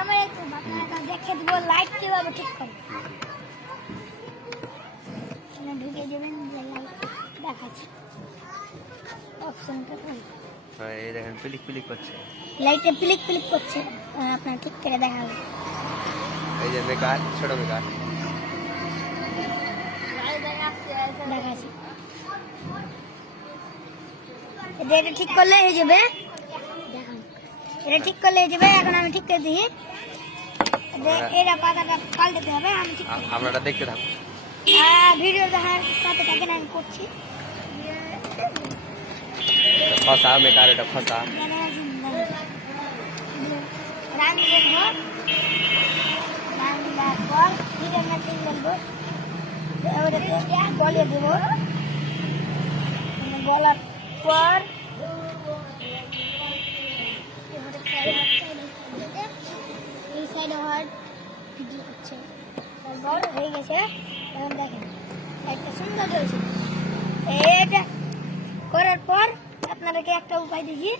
আমি আপনারা দেখে দিব লাইট কিভাবে ঠিক করব। ঢুকে যাবেন যে লাইট দেখাচ্ছে অপশনটা কোন এই দেখেন পিলিক পিলিক করছে, লাইটে পিলিক পিলিক করছে। আপনার ঠিক করে দেখাবো। এই যে বেকার ছোট বেকার দেখাচ্ছি এটা ঠিক করলে হয়ে যাবে। দেখুন এটা ঠিক করলে হয়ে যাবে। এখন আমি ঠিক করে দিই। এরা পাতাটা পাল্টাতে হবে। আমি ঠিক আপনারা দেখতে থাকুন, ভিডিও দেখার সাথে থাকেন। আমি করছি ফসা বেকার, এটা ফসা রান্নার ঘর রান্নার পর ভিডিওর মধ্যে বলবো গলে দেবো। গলার পর এই সাইডে হওয়ার ভিডিও হচ্ছে তারপর হয়ে গেছে। এখন দেখেন একটা সুন্দর চলছে। এটা করার পর আপনাদেরকে একটা উপায় দেখি।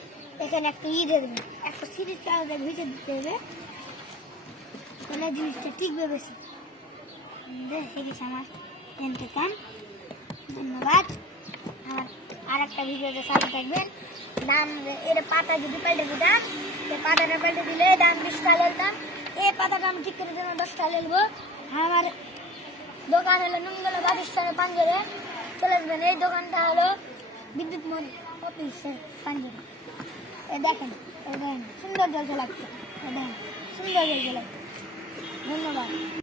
এখানে একটা দিয়ে দেবেন, একটা সিরিজ চালটা ভিজে দিতে হবে, তাহলে জিনিসটা টিকবে বেশি। হয়ে গেছে আমার এনতে কাম। ধন্যবাদ। আমার আর একটা ভিডিওতে সাথে থাকবেন। দাম এর পাতা যদি পাল্টে দিতাম, এই পাতাটা পাল্টে দিলে দাম 20 টাকা নিতাম। এই পাতাটা আমি ঠিক করে দেবো 10 টাকা নেবো। আমার দোকান হলো নুঙ্গলা বাসস্থানে পাঞ্জরে, চলে আসবেন। এই দোকানটা হলো বিদ্যুৎ মোড় অফিসের পাঞ্জরে। দেখেন সুন্দর জল লাগছে, দেখেন সুন্দর জল লাগছে। ধন্যবাদ।